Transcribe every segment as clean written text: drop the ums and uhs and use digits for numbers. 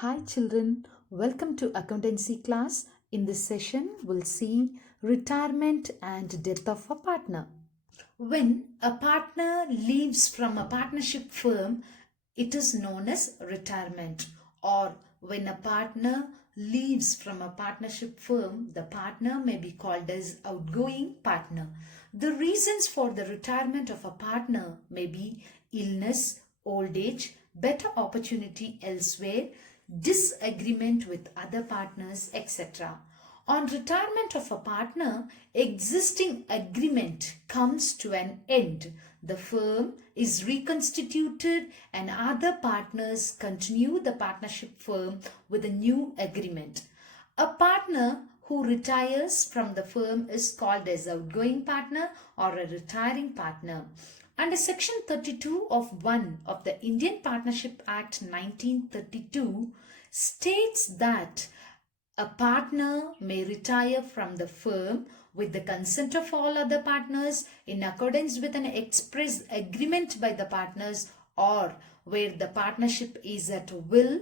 Hi children, welcome to accountancy class. In this session, we'll see retirement and death of a partner. When a partner leaves from a partnership firm, it is known as retirement. Or when a partner leaves from a partnership firm, the partner may be called as outgoing partner. The reasons for the retirement of a partner may be illness, old age, better opportunity elsewhere, disagreement with other partners, etc. On retirement of a partner, existing agreement comes to an end. The firm is reconstituted and other partners continue the partnership firm with a new agreement. A partner who retires from the firm is called as outgoing partner or a retiring partner. Under Section 32 of 1 of the Indian Partnership Act 1932 states that a partner may retire from the firm with the consent of all other partners in accordance with an express agreement by the partners, or where the partnership is at will,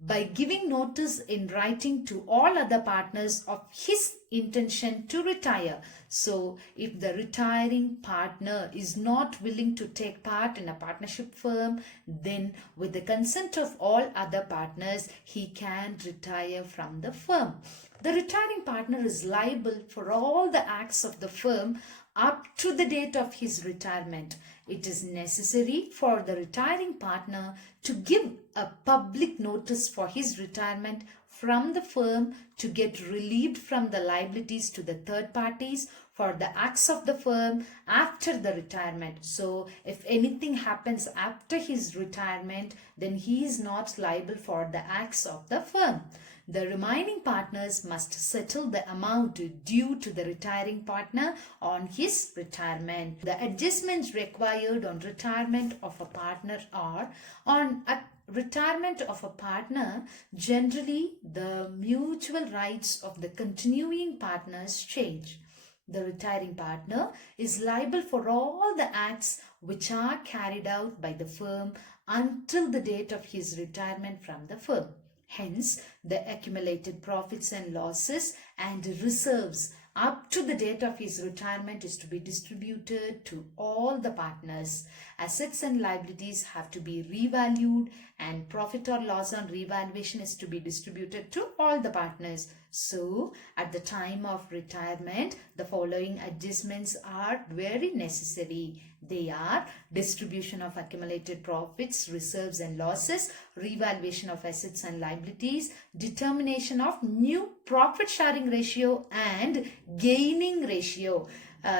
by giving notice in writing to all other partners of his intention to retire. So, if the retiring partner is not willing to take part in a partnership firm, then with the consent of all other partners, he can retire from the firm. The retiring partner is liable for all the acts of the firm up to the date of his retirement. It is necessary for the retiring partner to give a public notice for his retirement from the firm to get relieved from the liabilities to the third parties for the acts of the firm after the retirement. So if anything happens after his retirement, then he is not liable for the acts of the firm. The remaining partners must settle the amount due to the retiring partner on his retirement. The adjustments required on retirement of a partner are on a retirement of a partner, generally the mutual rights of the continuing partners change. The retiring partner is liable for all the acts which are carried out by the firm until the date of his retirement from the firm. Hence, the accumulated profits and losses and reserves up to the date of his retirement is to be distributed to all the partners. Assets and liabilities have to be revalued, and profit or loss on revaluation is to be distributed to all the partners. So, at the time of retirement, the following adjustments are very necessary. They are distribution of accumulated profits, reserves and losses, revaluation of assets and liabilities, determination of new profit sharing ratio and gaining ratio.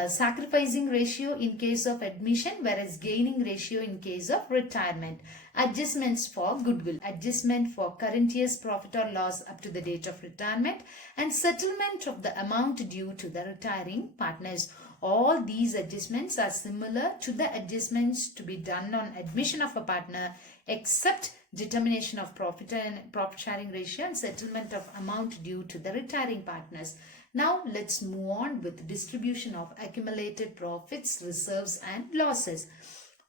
Sacrificing ratio in case of admission, whereas gaining ratio in case of retirement. Adjustments for goodwill, adjustment for current year's profit or loss up to the date of retirement, and settlement of the amount due to the retiring partners. All these adjustments are similar to the adjustments to be done on admission of a partner, except determination of profit and profit sharing ratio and settlement of amount due to the retiring partners. Now let's move on with distribution of accumulated profits, reserves and losses.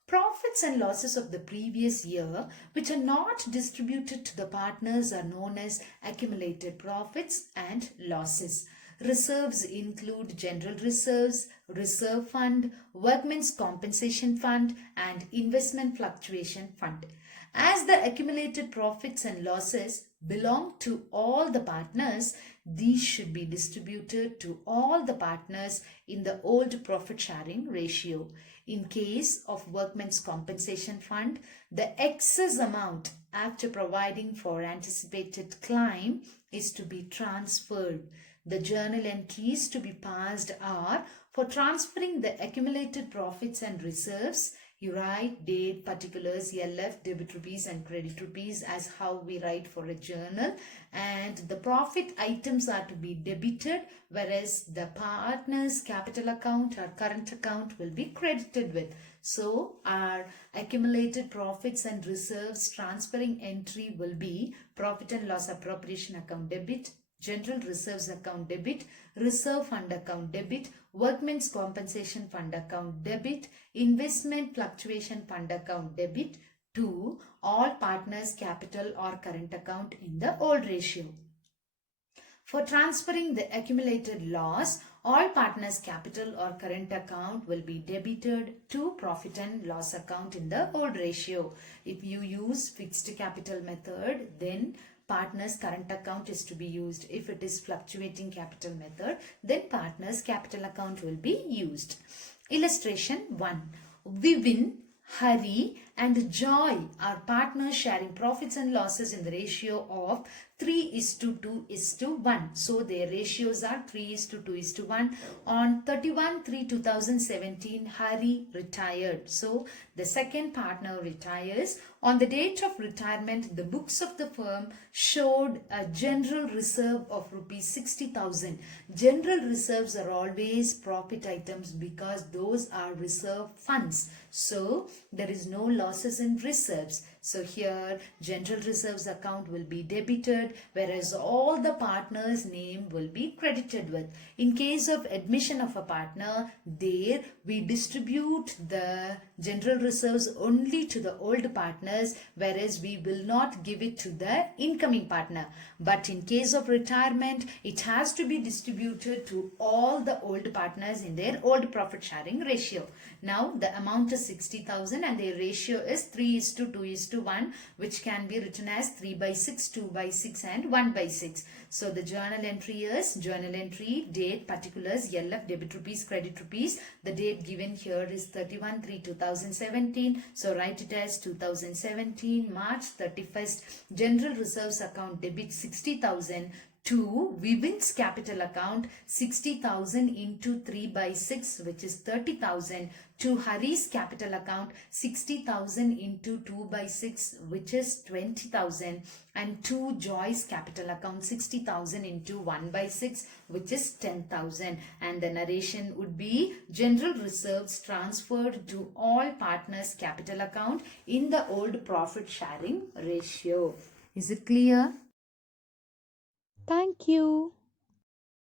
Profits and losses of the previous year which are not distributed to the partners are known as accumulated profits and losses. Reserves include general reserves, reserve fund, workmen's compensation fund and investment fluctuation fund. As the accumulated profits and losses belong to all the partners, these should be distributed to all the partners in the old profit sharing ratio. In case of workmen's compensation fund, the excess amount after providing for anticipated claim is to be transferred. The journal entries to be passed are for transferring the accumulated profits and reserves. You write date, particulars, LF, debit rupees and credit rupees as how we write for a journal, and the profit items are to be debited, whereas the partner's capital account or current account will be credited with. So our accumulated profits and reserves transferring entry will be profit and loss appropriation account debit, general reserves account debit, reserve fund account debit, workmen's compensation fund account debit, investment fluctuation fund account debit, to all partners' capital or current account in the old ratio. For transferring the accumulated loss, all partners' capital or current account will be debited to profit and loss account in the old ratio. If you use fixed capital method, then partners' current account is to be used. If it is fluctuating capital method, then partners' capital account will be used. Illustration 1. Vivin, Hari and Joy are partners sharing profits and losses in the ratio of 3:2:1. So their ratios are 3:2:1. On 31/3/2017, Hari retired. So the second partner retires. On the date of retirement, the books of the firm showed a general reserve of rupees 60,000. General reserves are always profit items because those are reserve funds. So there is no losses in reserves. So here general reserves account will be debited, whereas all the partners' name will be credited with. In case of admission of a partner, there we distribute the general reserves only to the old partners, whereas we will not give it to the incoming partner. But in case of retirement, it has to be distributed to all the old partners in their old profit sharing ratio. Now the amount is 60,000 and their ratio is 3:2:1, which can be written as 3/6, 2/6 and 1/6. So the journal entry is journal entry, date, particulars, LF, debit rupees, credit rupees. The date given here is 31/3/2017. So write it as 2017 March 31st. General reserves account debit 60,000 to Vivin's capital account 60,000 into 3/6, which is 30,000, to Hari's capital account 60,000 into 2/6, which is 20,000, and to Joy's capital account 60,000 into 1/6, which is 10,000. And the narration would be general reserves transferred to all partners' capital account in the old profit sharing ratio. Is it clear? Thank you.